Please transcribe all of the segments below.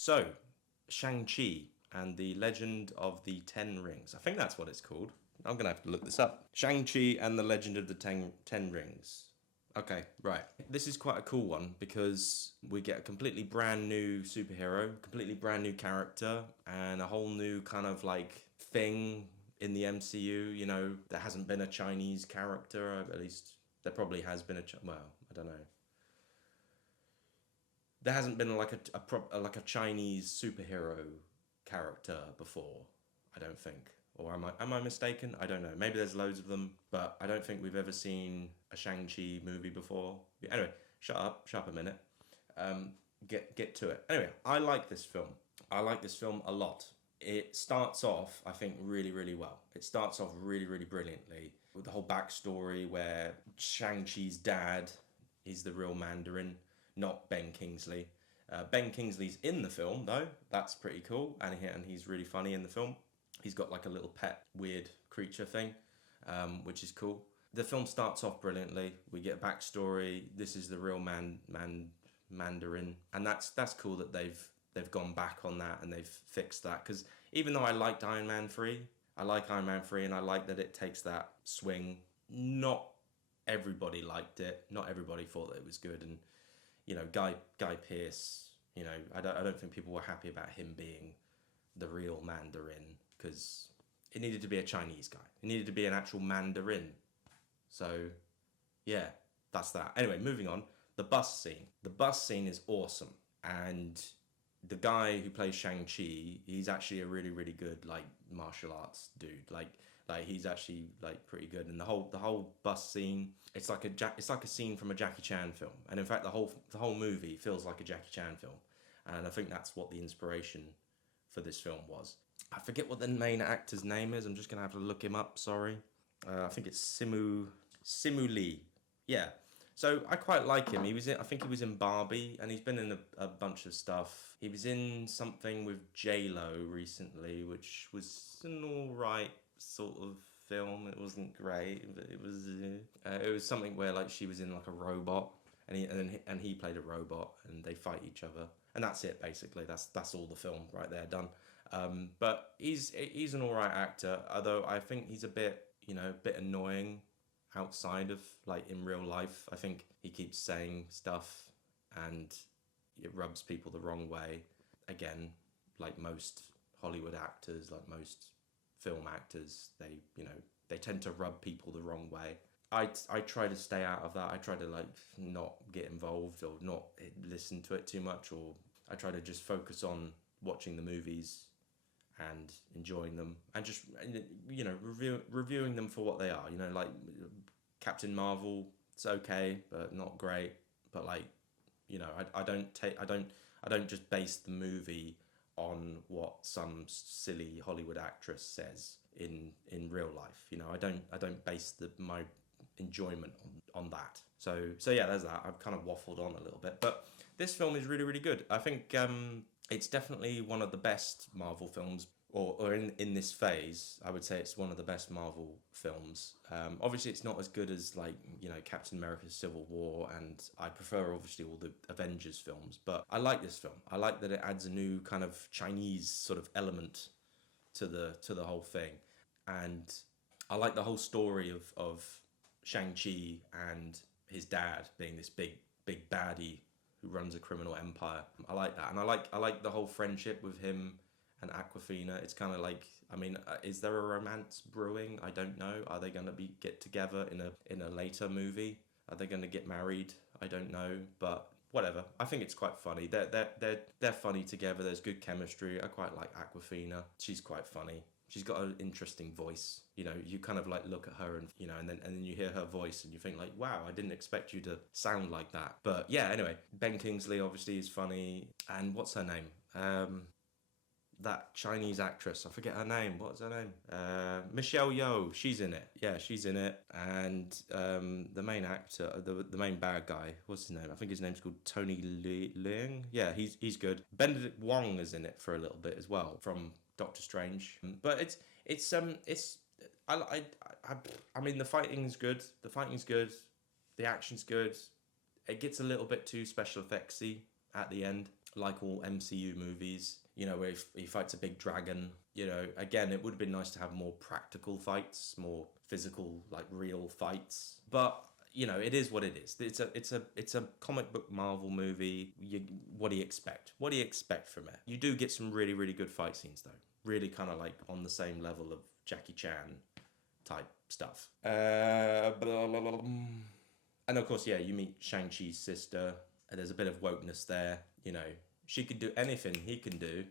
So, Shang-Chi and the Legend of the Ten Rings. I think that's what it's called. I'm going to have to look this up. Shang-Chi and the Legend of the Ten Rings. Okay, right. This is quite a cool one because we get a completely brand new superhero, completely brand new character, and a whole new kind of like thing in the MCU. You know, there hasn't been a Chinese character, at least there probably has been well, I don't know. There hasn't been like a Chinese superhero character before, I don't think. Or am I mistaken? I don't know. Maybe there's loads of them, but I don't think we've ever seen a Shang-Chi movie before. Anyway, shut up a minute. Get to it. Anyway, I like this film. I like this film a lot. It starts off, I think, really, really well. It starts off really, really brilliantly with the whole backstory where Shang-Chi's dad is the real Mandarin, not Ben Kingsley. Ben Kingsley's in the film, though. That's pretty cool, and he's really funny in the film. He's got like a little pet weird creature thing, which is cool. The film starts off brilliantly. We get a backstory. This is the real Mandarin, and that's cool that they've gone back on that and they've fixed that. Because even though I liked Iron Man 3, I like Iron Man 3, and I like that it takes that swing. Not everybody liked it. Not everybody thought that it was good, and you know, Guy Pearce. You know, I don't think people were happy about him being the real Mandarin because it needed to be a Chinese guy. It needed to be an actual Mandarin. So, yeah, that's that. Anyway, moving on. The bus scene. The bus scene is awesome, and the guy who plays Shang-Chi, he's actually a really, really good like martial arts dude. Like he's actually like pretty good. And the whole bus scene, it's like a scene from a Jackie Chan film. And in fact, the whole movie feels like a Jackie Chan film. And I think that's what the inspiration for this film was. I forget what the main actor's name is. I'm just gonna have to look him up. Sorry. I think it's Simu Lee. Yeah. So I quite like him. I think he was in Barbie, and he's been in a bunch of stuff. He was in something with J-Lo recently, which was an alright sort of film. It wasn't great, but it was something where like she was in like a robot, and he played a robot, and they fight each other, and that's it basically. That's all the film right there done. But he's an alright actor, although I think he's a bit annoying outside of like in real life. I think he keeps saying stuff and it rubs people the wrong way. Again, like most Hollywood actors, like most film actors, they tend to rub people the wrong way. I try to stay out of that. I try to like not get involved or not listen to it too much, or I try to just focus on watching the movies and enjoying them, and just reviewing them for what they are. Like Captain Marvel, it's okay, but not great. But like, I don't just base the movie on what some silly Hollywood actress says in real life. I don't base my enjoyment on that. So yeah, there's that. I've kind of waffled on a little bit, but this film is really, really good. I think it's definitely one of the best Marvel films, or in this phase, I would say it's one of the best Marvel films. Obviously, it's not as good as like Captain America: Civil War, and I prefer obviously all the Avengers films. But I like this film. I like that it adds a new kind of Chinese sort of element to the whole thing, and I like the whole story of Shang-Chi and his dad being this big baddie who runs a criminal empire. I like that, and I like the whole friendship with him and Aquafina. It's kind of like, I mean, is there a romance brewing? I don't know. Are they going to get together in a later movie? Are they going to get married? I don't know, but whatever. I think it's quite funny. They're funny together. There's good chemistry. I quite like Aquafina. She's quite funny. She's got an interesting voice. You kind of like look at her and then you hear her voice and you think like, wow, I didn't expect you to sound like that. But yeah, anyway, Ben Kingsley obviously is funny. And what's her name? That Chinese actress, I forget her name. What's her name? Michelle Yeoh. She's in it. Yeah, she's in it. And the main actor, the main bad guy, what's his name? I think his name's called Tony Leung. Yeah, he's good. Benedict Wong is in it for a little bit as well from Doctor Strange. But I mean the fighting's good. The fighting's good. The action's good. It gets a little bit too special effectsy at the end. like all MCU movies, you know, where he fights a big dragon. You know, again, it would have been nice to have more practical fights, more physical, like real fights. But you know, it is what it is. It's a comic book Marvel movie. What do you expect? What do you expect from it? You do get some really really good fight scenes though. Really kind of like on the same level of Jackie Chan type stuff. And of course, yeah, you meet Shang-Chi's sister. And there's a bit of wokeness there. You know, she could do anything he can do.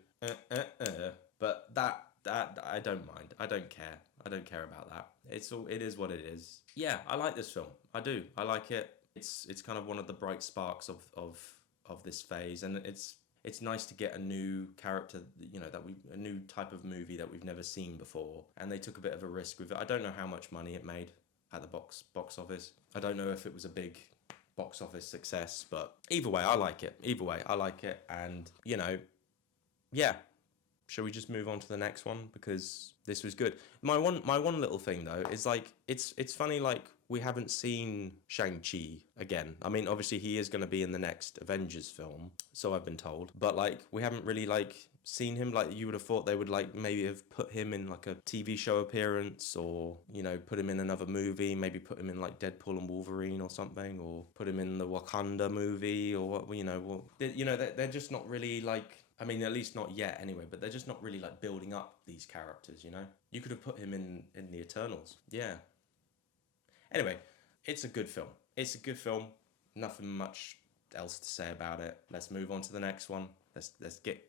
But that I don't mind. I don't care. I don't care about that. It is what it is. Yeah, I like this film. I do. I like it. It's kind of one of the bright sparks of this phase, and it's nice to get a new character, you know, a new type of movie that we've never seen before. And they took a bit of a risk with it. I don't know how much money it made at the box office. I don't know if it was a big box office success, but either way, I like it. And you know, yeah. Shall we just move on to the next one, because this was good. My one little thing though is like it's funny, like we haven't seen Shang-Chi again. I mean, obviously he is going to be in the next Avengers film, so I've been told, but like we haven't really like seen him. Like you would have thought they would like maybe have put him in like a TV show appearance, or you know, put him in another movie, maybe put him in like Deadpool and Wolverine or something, or put him in the Wakanda movie, or what, you know, they're just not really like, I mean, at least not yet anyway, but they're just not really like building up these characters, you know? You could have put him in the Eternals. Yeah. Anyway, it's a good film. It's a good film. Nothing much else to say about it. Let's move on to the next one. Let's get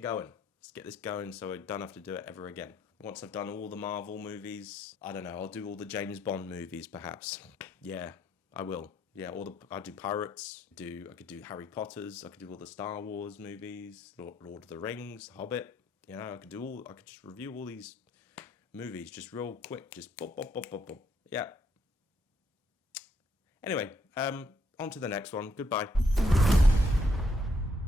going. Let's get this going so I don't have to do it ever again. Once I've done all the Marvel movies, I don't know, I'll do all the James Bond movies perhaps. Yeah, I will. Yeah, I'd do Pirates, I could do Harry Potter's, I could do all the Star Wars movies, Lord of the Rings, Hobbit. You know, I could just review all these movies just real quick, just pop, pop, pop, pop, pop. Yeah. Anyway, on to the next one. Goodbye.